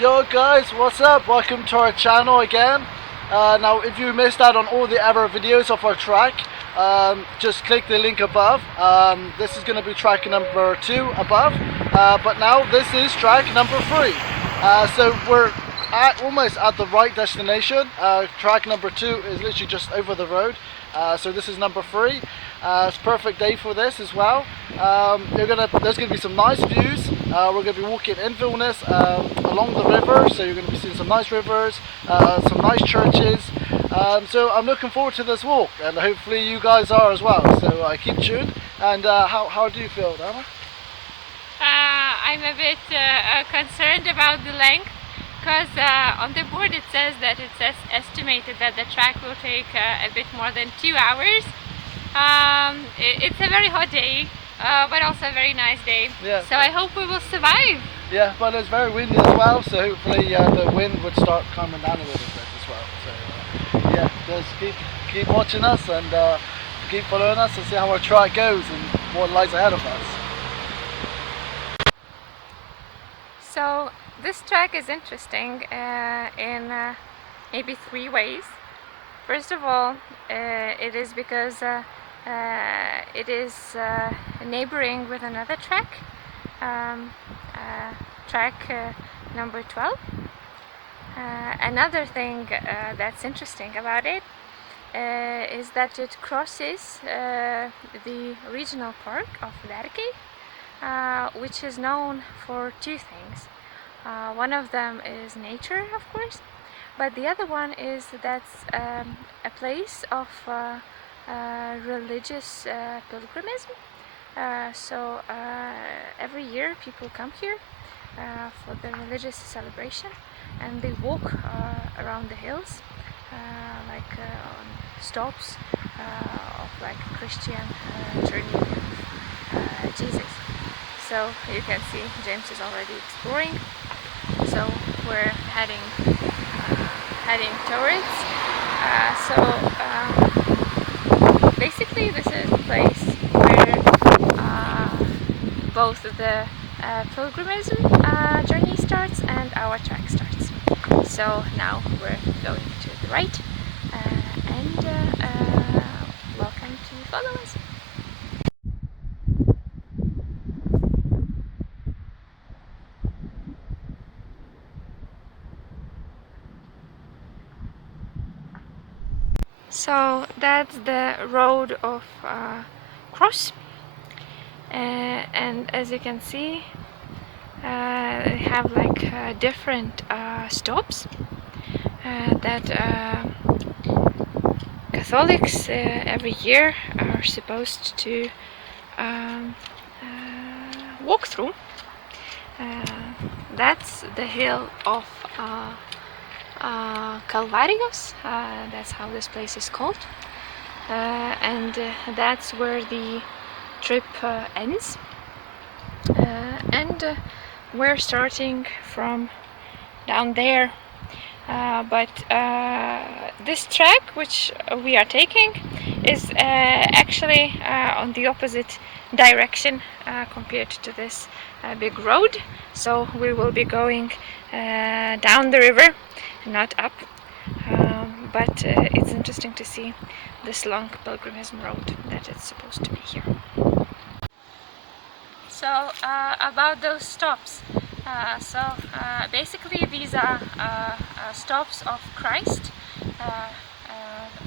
Yo guys, what's up? Welcome to our channel again. Now if you missed out on all the other videos of our track, just click the link above. This is going to be track number 2 above, but now this is track number 3. So we're almost at the right destination. Track number 2 is literally just over the road. So this is number 3. It's a perfect day for this as well. There's going to be some nice views. We're going to be walking in Vilnius along the river, so you're going to be seeing some nice rivers, some nice churches. So I'm looking forward to this walk, and hopefully you guys are as well. So keep tuned. And how do you feel, Dana? I'm a bit concerned about the length, because on the board it says that it's estimated that the track will take a bit more than 2 hours. It's a very hot day, but also a very nice day. Yeah. So I hope we will survive. Yeah, but it's very windy as well, so hopefully the wind would start calming down a little bit as well. So yeah, just keep watching us and keep following us and see how our track goes and what lies ahead of us. So this track is interesting in maybe 3 ways. First of all, it is because it is neighboring with another track, track number 12. Another thing that's interesting about it is that it crosses the regional park of Verkiai, which is known for 2 things. One of them is nature, of course, but the other one is that's a place of religious pilgrimism. So every year people come here for the religious celebration, and they walk around the hills, like on stops of like Christian journey of Jesus. So you can see James is already exploring. So we're heading towards. Basically this is the place where both the pilgrimism journey starts and our track starts. So now we're going to the right, and welcome to follow us. So that's the road of cross, and as you can see, they have like different stops that Catholics every year are supposed to walk through. That's the hill of Calvarios, that's how this place is called, and that's where the trip ends, and we're starting from down there, but this track which we are taking is actually on the opposite direction compared to this big road, so we will be going down the river, not up, but it's interesting to see this long pilgrimism road that it's supposed to be here. So about those stops, basically these are stops of Christ,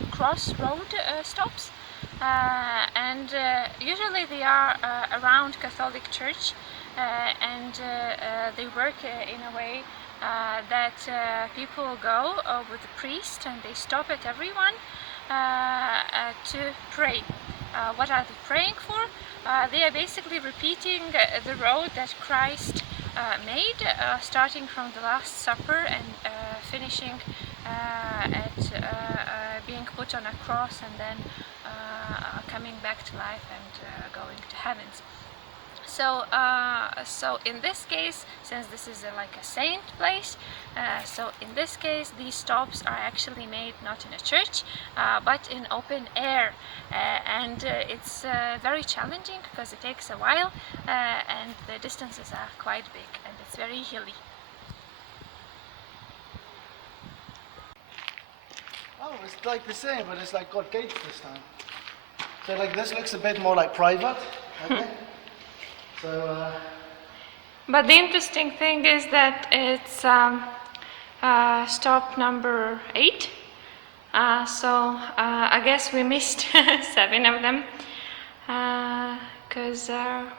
crossroad stops, and usually they are around Catholic Church, and they work in a way that people go with the priest and they stop at everyone to pray. What are they praying for? They are basically repeating the road that Christ made, starting from the Last Supper and finishing at being put on a cross and then coming back to life and going to heavens. So in this case, since this is like a saint place, so in this case these stops are actually made not in a church, but in open air, and it's very challenging because it takes a while, and the distances are quite big and it's very hilly. Oh, it's like the same, but it's like got gates this time. So like this looks a bit more like private, okay? So. But the interesting thing is that it's stop number 8. So I guess we missed 7 of them because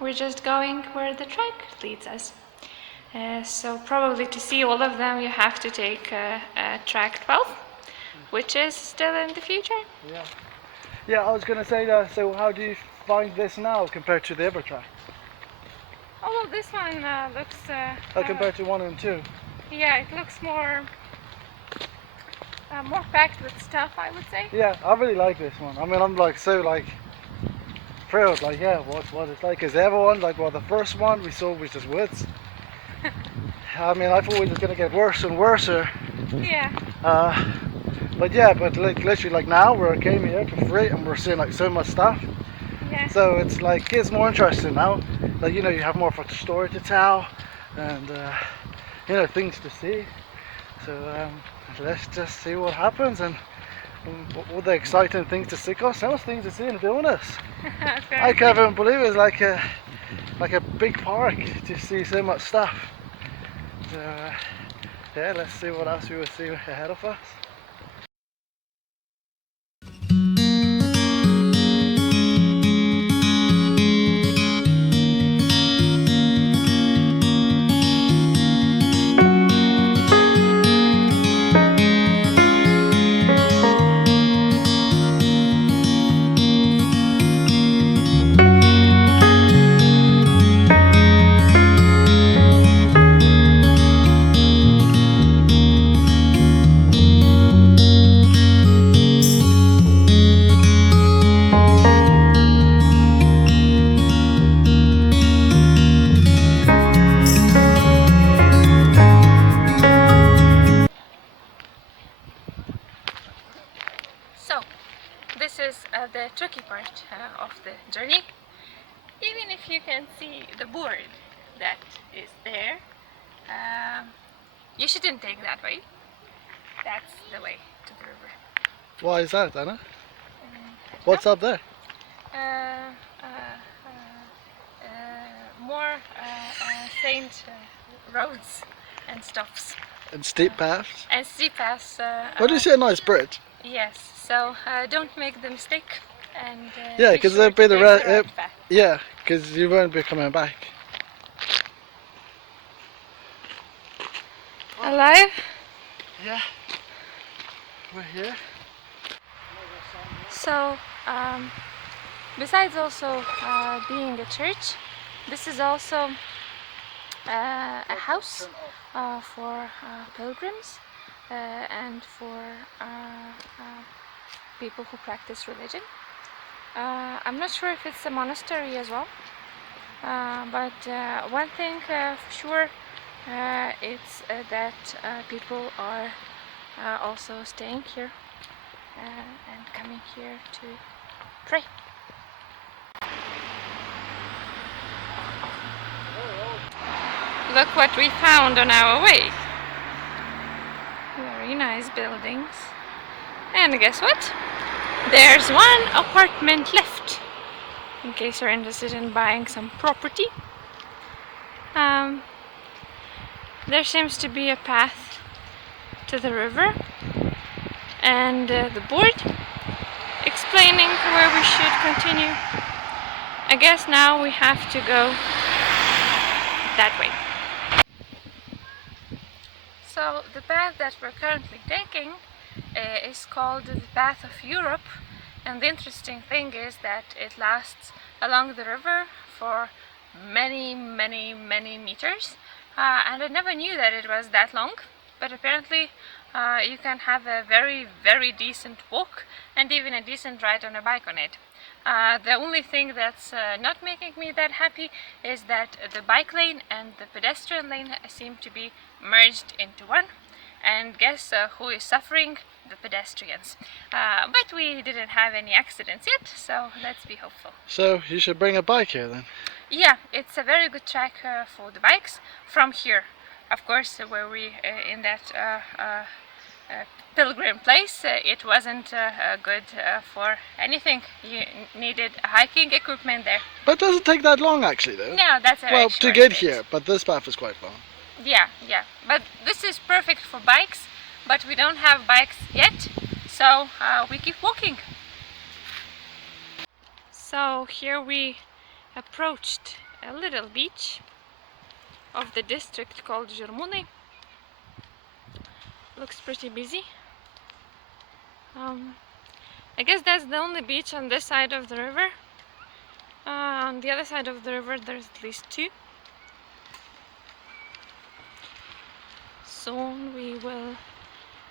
we're just going where the track leads us. So probably to see all of them you have to take track 12, which is still in the future. Yeah. Yeah, I was going to say that, so how do you find this now compared to the other track? Oh, well, this one looks... compared to 1 and 2? Yeah, it looks more packed with stuff, I would say. Yeah, I really like this one. I mean, I'm like so like thrilled, like yeah, what it's like. Because everyone, like, well, the first one we saw was just woods. I mean, I thought it was gonna get worse and worse. Yeah. But yeah, but like literally, like now we came here for free and we're seeing like so much stuff. Yeah. So it's like it's more interesting now. Like you know, you have more of a story to tell, and you know, things to see. So let's just see what happens and all the exciting things to see. God, so much things to see in Vilnius. I can't even believe it's like a big park to see so much stuff. So yeah, let's see what else we will see ahead of us. So, this is the tricky part of the journey. Even if you can see the board that is there, you shouldn't take that way. That's the way to the river. Why is that, Anna? What's up there? More saint roads and stops. And steep paths. And steep paths. Oh, do you see a nice bridge? Yes, so don't make the mistake. And yeah, because sure there'll be the right path. yeah, because you won't be coming back. Alive? Yeah, we're here. So, besides also being a church, this is also a house for pilgrims and for people who practice religion. I'm not sure if it's a monastery as well, but one thing for sure it's that people are also staying here and coming here to pray. Look what we found on our way. Very nice buildings. And guess what? There's one apartment left, in case you're interested in buying some property. There seems to be a path to the river and the board explaining where we should continue. I guess now we have to go that way. So the path that we're currently taking is called the Path of Europe, and the interesting thing is that it lasts along the river for many meters, and I never knew that it was that long, but apparently you can have a very decent walk and even a decent ride on a bike on it. The only thing that's not making me that happy is that the bike lane and the pedestrian lane seem to be merged into one, and guess who is suffering? The pedestrians. But we didn't have any accidents yet, so let's be hopeful. So you should bring a bike here then? Yeah, it's a very good track for the bikes from here. Of course, where we in that pilgrim place. It wasn't good for anything. You needed hiking equipment there. But it doesn't take that long actually though. No, that's a well, short to get bit. here, but this path is quite long. Yeah. But this is perfect for bikes, but we don't have bikes yet, so we keep walking. So here we approached a little beach of the district called Žvėrynas. Looks pretty busy. I guess that's the only beach on this side of the river. On the other side of the river there's at least two. Soon we will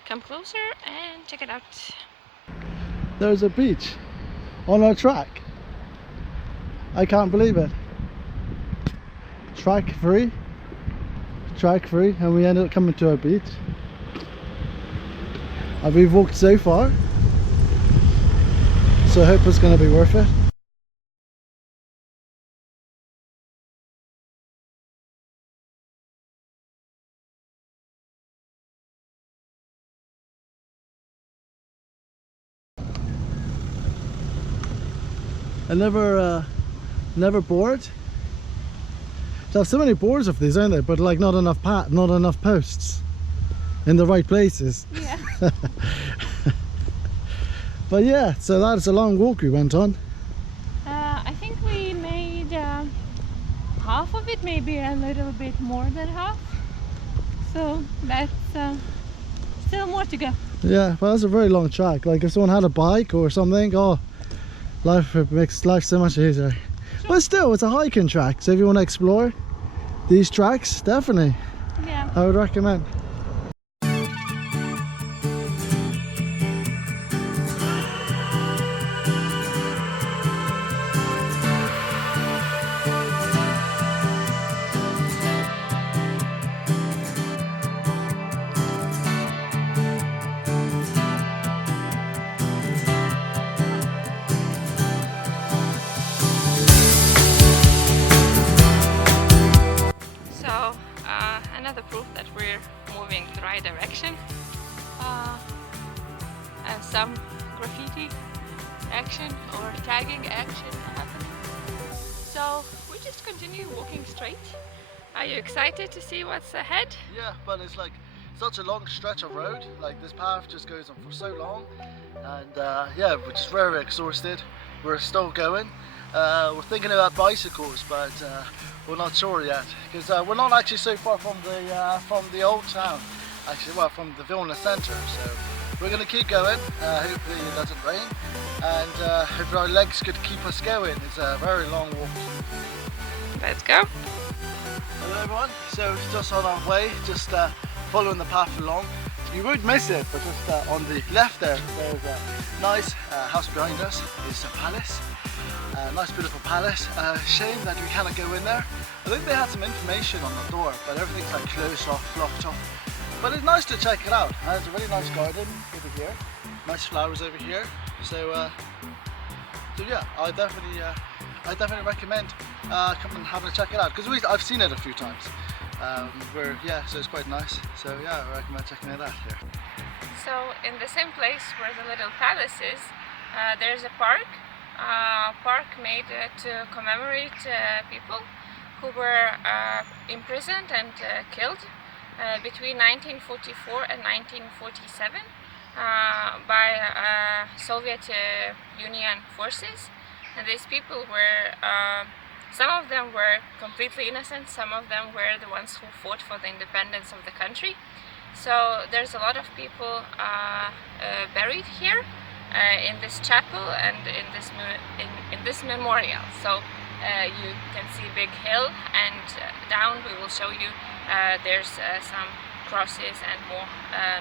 come closer and check it out. There's a beach on our track. I can't believe it. Track free, and we ended up coming to a beach. And we've walked so far, so I hope it's going to be worth it. I never bored. They have so many boards of these, aren't they? But like not enough posts in the right places. Yeah. But yeah, so that's a long walk we went on. I think we made half of it, maybe a little bit more than half. So that's still more to go. Yeah, well, that's a very long track. Like if someone had a bike or something, oh, it makes life so much easier. Sure. But still, it's a hiking track, so if you want to explore these tracks, definitely, yeah, I would recommend. Another proof that we're moving the right direction, and some graffiti action or tagging action happening. So we just continue walking straight. Are you excited to see what's ahead? Yeah, but it's like such a long stretch of road. Like this path just goes on for so long, and yeah, we're just very exhausted. We're still going. We're thinking about bicycles, but we're not sure yet, because we're not actually so far from the old town. Actually, well, from the Vilnius centre. So we're going to keep going. Hopefully it doesn't rain, and hopefully our legs could keep us going. It's a very long walk. Let's go. Hello everyone. So just on our way, just following the path along. You won't miss it, but just on the left there's a nice house behind us. It's a palace. Nice beautiful palace. Shame that we cannot go in there. I think they had some information on the door, but everything's like closed off, blocked off. But it's nice to check it out. There's a really nice garden over here. Nice flowers over here. So yeah, I definitely recommend coming and having a check it out, because I've seen it a few times. Yeah, so it's quite nice. So yeah, I recommend checking it out here. So in the same place where the little palace is, there's a park. Park made to commemorate people who were imprisoned and killed between 1944 and 1947 by Soviet Union forces. And these people were, some of them were completely innocent, some of them were the ones who fought for the independence of the country. So there's a lot of people buried here. In this chapel and in this memorial. So you can see big hill, and down we will show you there's some crosses and more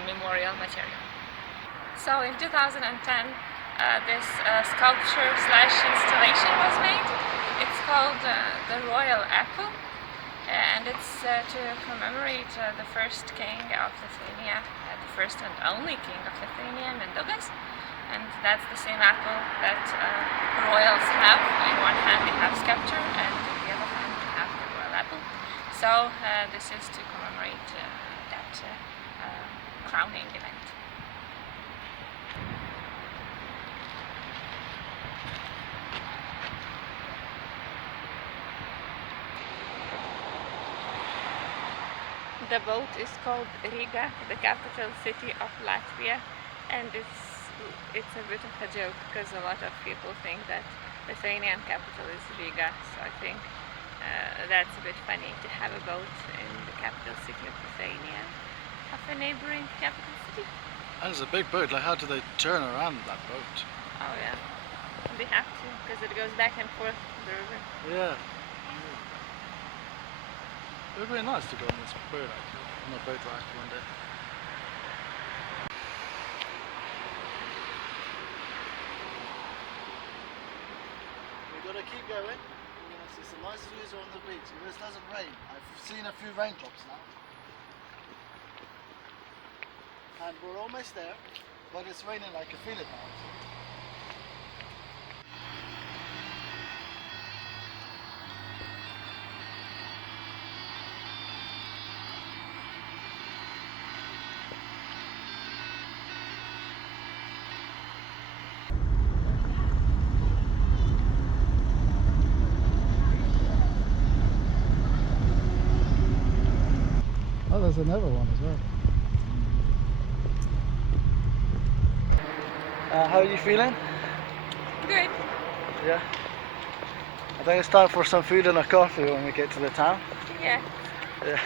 memorial material. So in 2010 this sculpture / installation was made. It's called the Royal Apple, and it's to commemorate the first king of Lithuania, the first and only king of Lithuania, Mindaugas. And that's the same apple that royals have. In one hand they have scepter, and in the other hand they have the royal apple. So this is to commemorate that crowning event. The boat is called Riga, the capital city of Latvia, and it's a bit of a joke because a lot of people think that Lithuanian capital is Riga, so I think that's a bit funny to have a boat in the capital city of Lithuania, of a neighboring capital city. That is a big boat. Like, how do they turn around that boat? Oh yeah, they have to, because it goes back and forth the river. Yeah. It would be nice to go on this boat, actually, on a boat ride one day. We've got to keep going. We're going to see some nice views on the beach. If this doesn't rain, I've seen a few raindrops now. And we're almost there, but it's raining like I feel it now. Oh, there's another one as well. How are you feeling? Good. Yeah. I think it's time for some food and a coffee when we get to the town. Yeah. Yeah.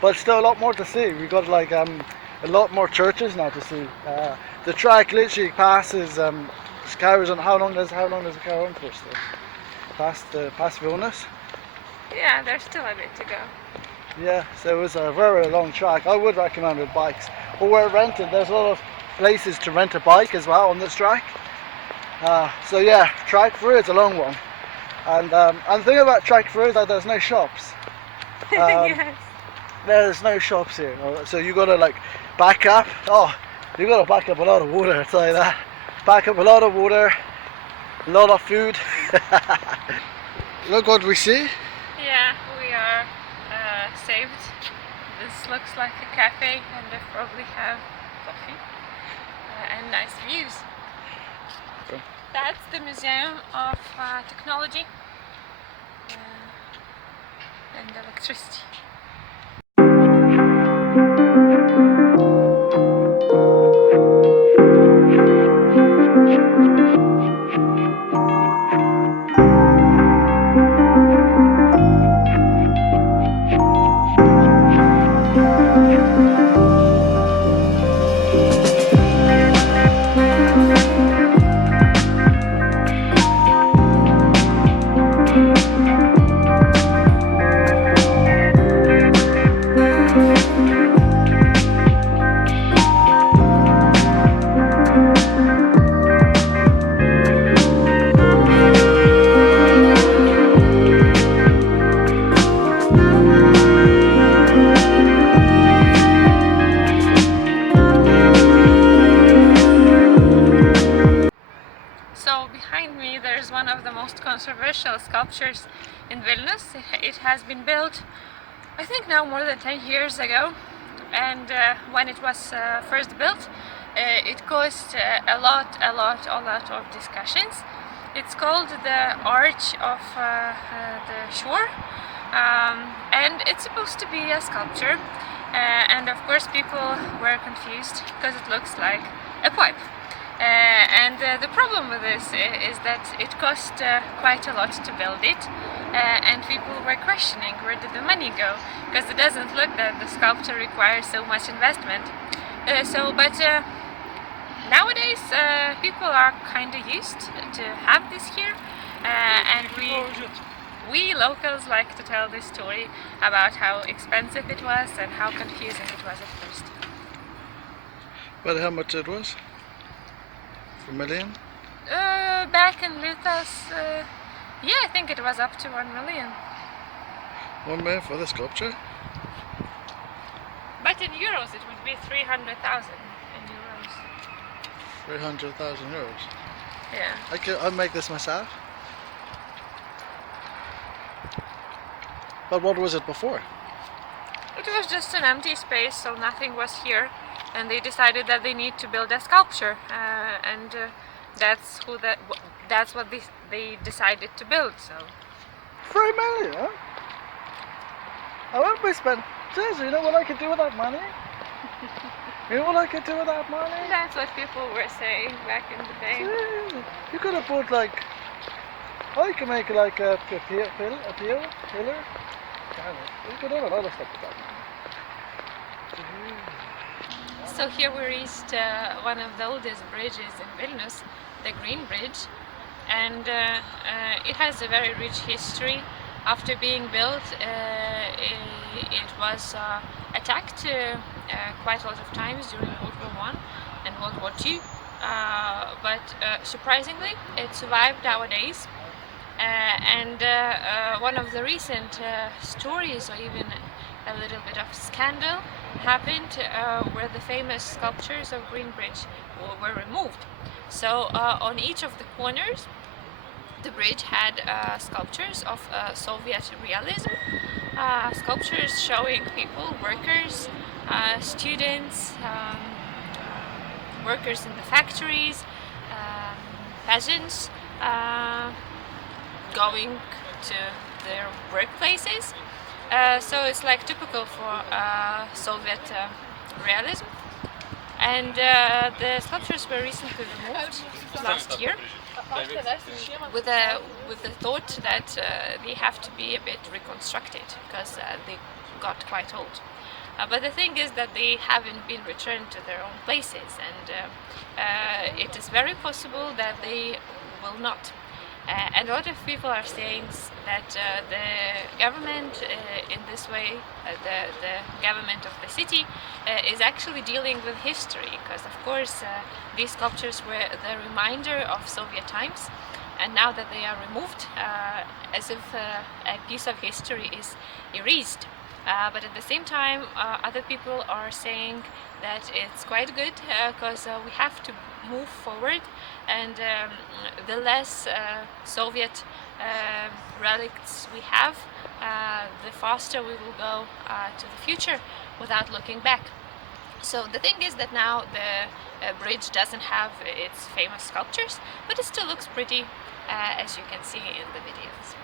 But still a lot more to see. We've got like a lot more churches now to see. The track literally passes carries on. How long does it carry on for still? Past Vilnius? Yeah, there's still a bit to go. Yeah, so it was a very long track. I would recommend with bikes. But we're renting. There's a lot of places to rent a bike as well on this track. So yeah, track through it's a long one. And the thing about track through is that there's no shops. Yes. There's no shops here. So you gotta like back up. Oh, you gotta back up a lot of water, I'll tell you that. Back up a lot of water, a lot of food. Look what we see. Yeah, we are saved. This looks like a cafe and they probably have coffee and nice views. Okay. That's the Museum of Technology and Electricity. One of the most controversial sculptures in Vilnius. It has been built, I think now more than 10 years ago, and when it was first built, it caused a lot of discussions. It's called the Arch of the Shore, and it's supposed to be a sculpture, and of course people were confused because it looks like a pipe. And the problem with this is that it cost quite a lot to build it, and people were questioning where did the money go, because it doesn't look that the sculpture requires so much investment. But nowadays people are kind of used to have this here, and we locals like to tell this story about how expensive it was and how confusing it was at first. But how much it was? For $1 million? Back in Litas, yeah, I think it was up to 1 million. 1 million for the sculpture? But in euros it would be 300,000 in euros. 300,000 euros? Yeah. I'll make this myself. But what was it before? It was just an empty space, so nothing was here. And they decided that they need to build a sculpture, and that's what they decided to build. So 3 million? Huh? I won't be spend. Seriously, you know what I could do with that money? You know what I could do with that money? That's what people were saying back in the day. Seriously, you could have bought like, I could make like a pillar. You could have another stuff with that money. So here we reached one of the oldest bridges in Vilnius, the Green Bridge, and it has a very rich history. After being built, it was attacked quite a lot of times during World War I and World War II, but surprisingly it survived our days. And one of the recent stories, or even a little bit of scandal, happened where the famous sculptures of Green Bridge were removed. So on each of the corners the bridge had sculptures of Soviet realism, sculptures showing people, workers, students, workers in the factories, peasants going to their workplaces. So it's like typical for Soviet realism. And the sculptures were recently removed last year with the thought that they have to be a bit reconstructed because they got quite old. But the thing is that they haven't been returned to their own places, and it is very possible that they will not. And a lot of people are saying that the government in this way, the government of the city, is actually dealing with history, because of course these sculptures were the reminder of Soviet times, and now that they are removed, as if a piece of history is erased. But at the same time, other people are saying that it's quite good because we have to move forward, and the less Soviet relics we have, the faster we will go to the future without looking back. So the thing is that now the bridge doesn't have its famous sculptures, but it still looks pretty, as you can see in the videos.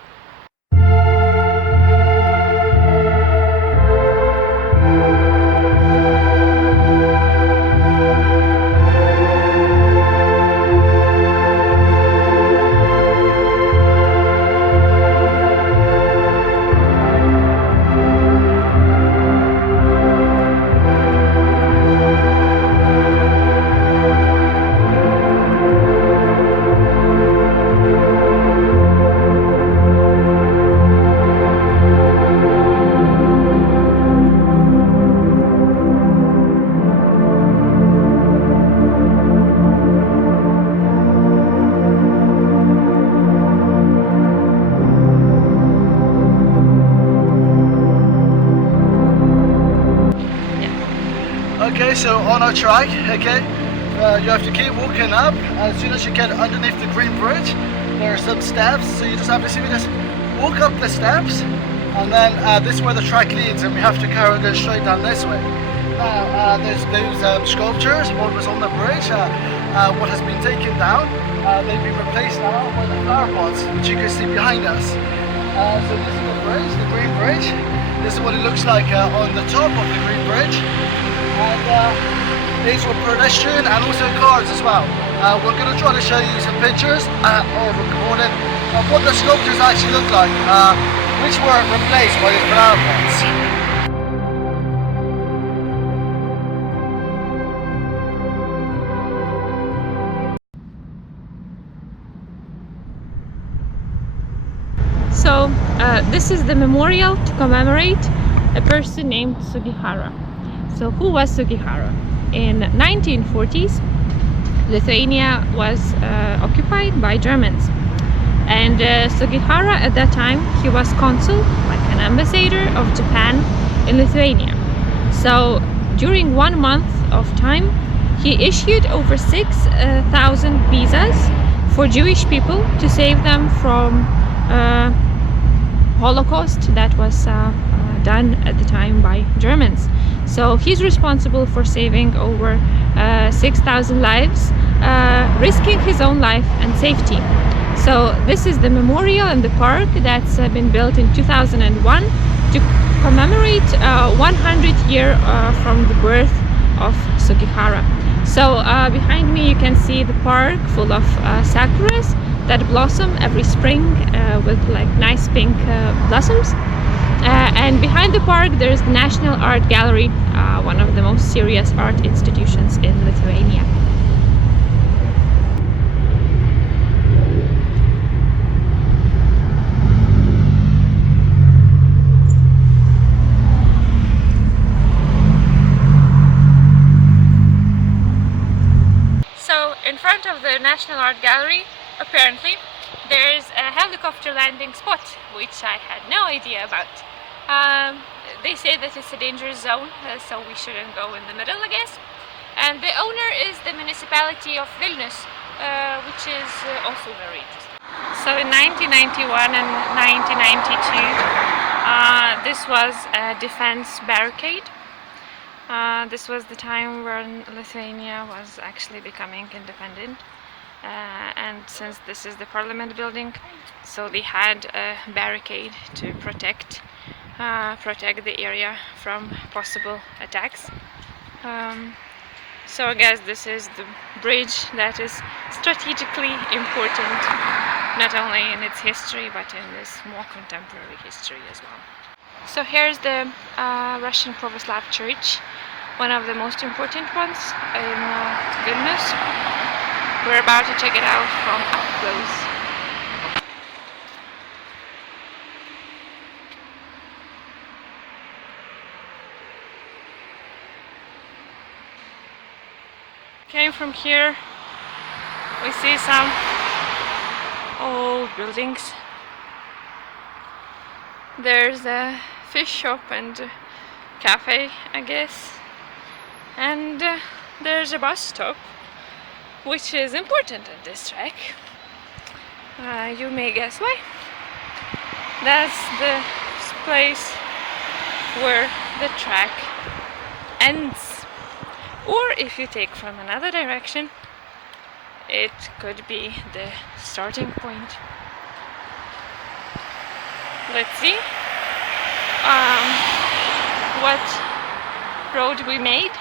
Okay, so on our track, okay, you have to keep walking up. As soon as you get underneath the Green Bridge, there are some steps, so you just have to just walk up the steps, and then this is where the track leads, and we have to carry on going straight down this way. Now, there's those sculptures, what was on the bridge, what has been taken down, they've been replaced now with the flower pots, which you can see behind us. So this is the bridge, the Green Bridge. This is what it looks like on the top of the Green Bridge. And these were pedestrian and also cars as well. We're going to try to show you some pictures or recording of what the sculptures actually look like, which were replaced by these flower pots. So this is the memorial to commemorate a person named Sugihara. So who was Sugihara? In 1940s, Lithuania was occupied by Germans, and Sugihara at that time, he was consul, like an ambassador of Japan in Lithuania. So during 1 month of time, he issued over 6,000 visas for Jewish people to save them from Holocaust that was done at the time by Germans. So he's responsible for saving over 6,000 lives, risking his own life and safety. So this is the memorial in the park that's been built in 2001, to commemorate 100 years from the birth of Sugihara. So behind me you can see the park full of sakuras that blossom every spring with like nice pink blossoms. And behind the park there's the National Art Gallery, one of the most serious art institutions in Lithuania. So in front of the National Art Gallery, apparently, there's a helicopter landing spot, which I had no idea about. They say that it's a dangerous zone, so we shouldn't go in the middle, I guess. And the owner is the municipality of Vilnius, which is also very interesting. So in 1991 and 1992, this was a defense barricade. This was the time when Lithuania was actually becoming independent. And since this is the parliament building, so they had a barricade to protect the area from possible attacks. So I guess this is the bridge that is strategically important, not only in its history but in this more contemporary history as well. So here's the Russian Pravoslav Church, one of the most important ones in Vilnius. We're about to check it out from up close. Came from here, we see some old buildings. There's a fish shop and a cafe, I guess. And there's a bus stop, which is important in this trek. You may guess why. That's the place where the track ends. Or if you take from another direction, it could be the starting point. Let's see what road we made.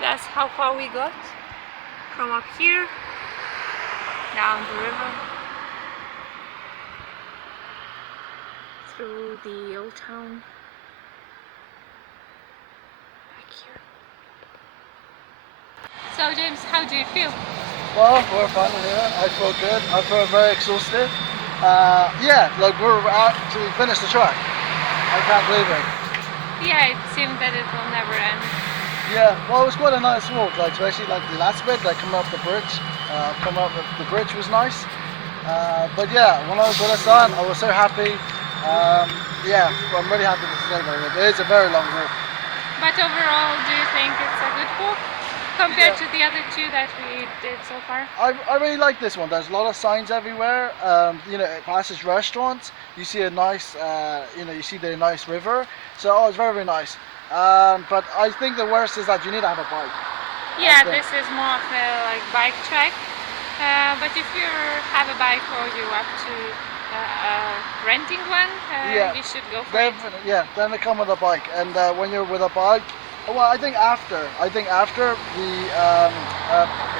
That's how far we got from up here down the river through the old town back here. So James, how do you feel? Well, we're finally here. I feel good. I feel very exhausted. Yeah, like we're out to finish the track. I can't believe it. Yeah, it seemed that it will never end. Yeah, well, it was quite a nice walk. Like especially like the last bit, like coming up the bridge. The bridge was nice. But yeah, when I was with the sun, I was so happy. Yeah, I'm really happy to see it. It is a very long walk. But overall, do you think it's a good walk compared to the other two that we did so far? I really like this one. There's a lot of signs everywhere. You know, it passes restaurants. You see a nice, you see the nice river. So it's very, very nice. But I think the worst is that you need to have a bike. Yeah, this is more of a like bike track. But if you have a bike or you're up to renting one, you should go for it. Yeah, then they come with a bike. And when you're with a bike, well, I think after the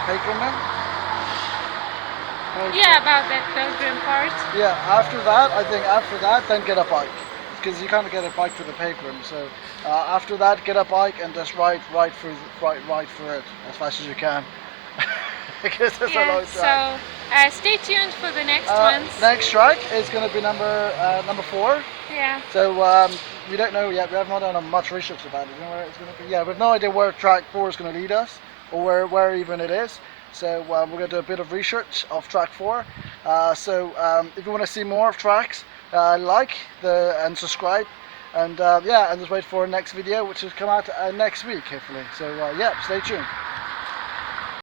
pilgrimage. Yeah, about that pilgrim part. Yeah, after that, then get a bike, because you can't get a bike for the pilgrim. So after that, get a bike and just ride through it as fast as you can. Because it's a long track. So stay tuned for the next ones. Next track is going to be number 4. Yeah. So we don't know yet. We have not done much research about it. You know where it's going to be? Yeah, we have no idea where track 4 is going to lead us, or where even it is. So we're going to do a bit of research of track 4. So if you want to see more of tracks, like and subscribe, and and just wait for our next video, which will come out next week, hopefully. So yeah, stay tuned.